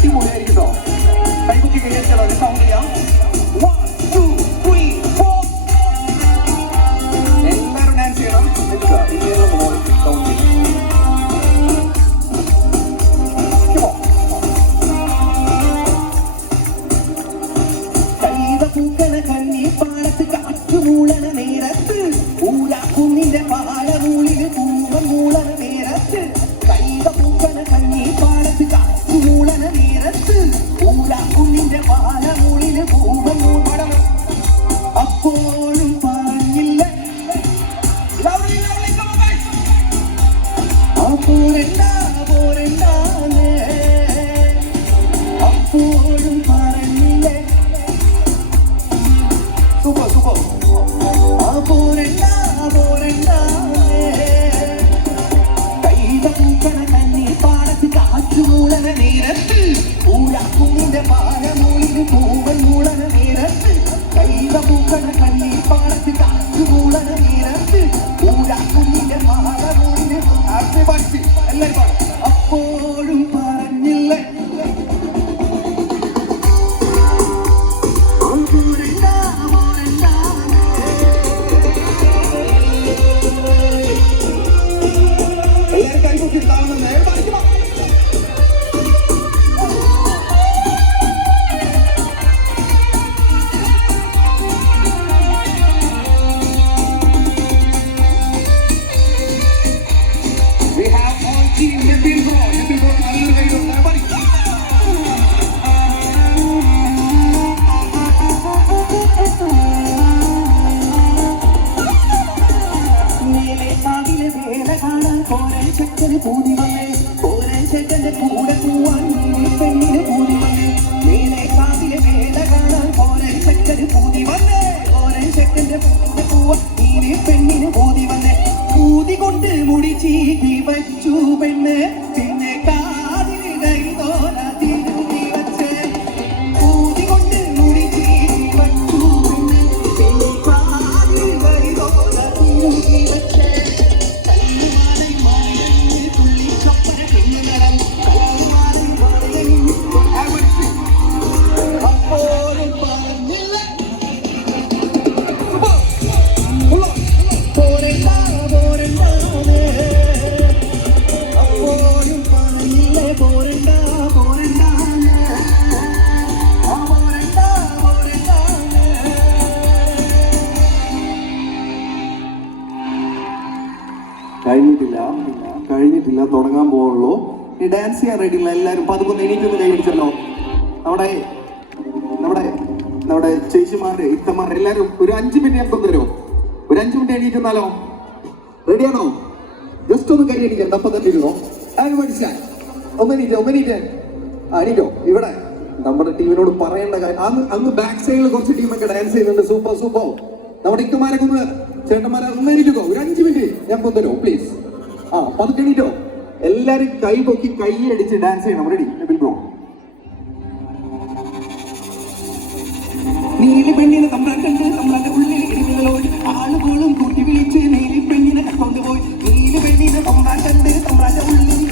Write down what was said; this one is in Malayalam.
അടിപൊളിയായിരിക്കും കേട്ടോ. കൈകുട്ടി കൈയടിച്ചാലോ സൗണ്ട് ചെയ്യാം. 1 2 3 4 എല്ലാവരും ഡാൻസ് ചെയ്യണം. സൗണ്ട് പൂക്കണ കണ്ണി പാടത്ത് കാറ്റുമൂളണ നേരത്ത് ഊരാക്കുന്നിന്റെ പാലമൂളില് പൂവൻ മൂളണ നേരത്ത് കൈത പൂക്കണ കണ്ണി പാടത്ത് കാറ്റുമൂളണ നേരത്ത് ഊരാക്കുന്നിന്റെ പാലമൂളില് പൂവൻ മൂളണം. അപ്പോഴും പറഞ്ഞില്ല പോരണ്ട പോരണ്ടാന്ന് അപ്പോഴും പറഞ്ഞില്ലേ. Super super. പോരണ്ട പോരണ്ട കൈത പൂക്കണ കണ്ണി പാടത്ത് കാറ്റുമൂളണ നേരത്ത് ഊരാക്കുന്നിന്റെ പാലമൂളിന് പൂവൻ മൂളണ നേരത്ത് കൈത പൂക്കണ കണ്ണി പാടത്ത് കാറ്റുമൂളണ നേരത്ത് ഊരാക്കുന്നിന്റെ പാലമൂളിന് പഠിച്ച് എല്ലാവരും പാടും. അപ്പോഴും പറഞ്ഞില്ലേ പൂതി വന്നേ ഓരൻ ചേട്ടന്റെ കൂടെ പോവാൻ പെണ്ണിന് പൂതി വന്നേ നീലെ കാതിലെ വേല കാണാൻ ഓരൻ ചേട്ടന് പൂതി വന്നേ ഓരൻ ചേട്ടന്റെ കൂടെ പോവാൻ നീലെ പെണ്ണിന് പൂതി വന്നേ പൂതി കൊണ്ട് മുടി ചീകി വച്ചു പെണ്ണ് പിന്നെ കാതിന് കൈതോല തിരുത്തി വച്ചേ പൂതി കൊണ്ട് മുടി ചീകി വച്ചു പെണ്ണ് പിന്നെ കാതിന് കൈതോല തിരുത്തി വച്ചേ കഴിഞ്ഞിട്ടില്ല തുടങ്ങാൻ പോകുള്ളൂ. ഈ ഡാൻസ് ചെയ്യാൻ റെഡിയില്ല എല്ലാവരും. പതുക്കെ എനിക്കൊന്ന് കൈയടിച്ചല്ലോ. നമ്മുടെ നമ്മുടെ നമ്മുടെ ചേച്ചിമാരുടെ ഇത്തമാർ എല്ലാവരും ഒരു 5 മിനിറ്റ് ഞങ്ങൾക്ക് തരുമോ? ഒരു 5 മിനിറ്റ് എണീറ്റുന്നാലോ? റെഡിയാണോ? ജസ്റ്റ് ഒന്ന് കൈയടിക്കാം. അപ്പം തന്നെ ഇരുന്നോ? പഠിച്ചാൽ ഒന്നീറ്റ് അണിക്കോ. ഇവിടെ നമ്മുടെ ടീമിനോട് പറയേണ്ട കാര്യം അങ്ങ് ബാക്ക് സൈഡിൽ കുറച്ച് ടീമൊക്കെ ഡാൻസ് ചെയ്യുന്നുണ്ട്. Super super. നമ്മുടെ ഇക്കമാരൊക്കെ ഒന്ന് ചേട്ടന്മാരെ ഒന്ന് എണീറ്റോ. ഒരു 5 മിനിറ്റ് ഞങ്ങൾക്ക് തരുമോ പ്ലീസ്? പതുക്കെ എണീറ്റോ. എല്ലാരും കൈ പൊക്കി കൈ അടിച്ച് ഡാൻസ് ചെയ്യണം. Ready bro? നീലി പെണ്ണിനെ തമ്പ്രാക്കണ്ട് തമ്പ്രാന്റെ ഉള്ളിൽ ഇടികളോട് ആളുകളും കൂട്ടി വിളിച്ച് നീലി പെണ്ണിനെ കൊണ്ടുപോയി നീലി പെണ്ണിനെ തമ്പ്രാക്കണ്ട് തമ്പ്രാന്റെ ഉള്ളിൽ